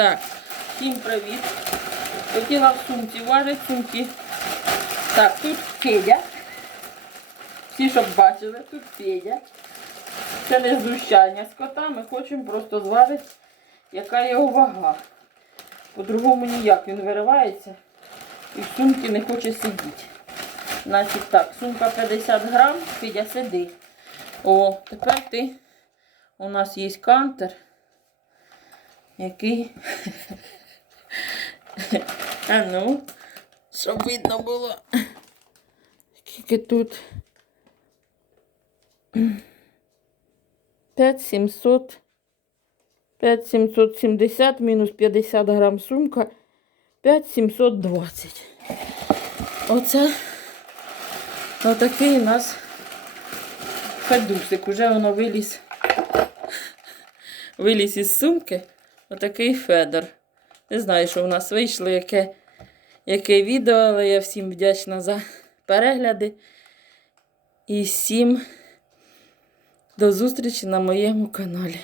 Так, всім привіт. Хотіла в сумці важити сумки. Так, тут Федя. Всі, щоб бачили, тут Федя. Це не знущання з кота. Ми хочемо просто зважити, яка його вага. По-другому ніяк він виривається і в сумці не хоче сидіти. Значить так, сумка 50 грам, Федя сиди. О, тепер ти. У нас є кантер, який. А ну, щоб видно було. Скільки тут? 5700. 5770 мінус 50 грам сумка. 5720. Оце отакий у нас федусик. Уже воно виліз. Виліз із сумки. Отакий Федор. Не знаю, що в нас вийшло, яке, яке відео, але я всім вдячна за перегляди. І всім до зустрічі на моєму каналі.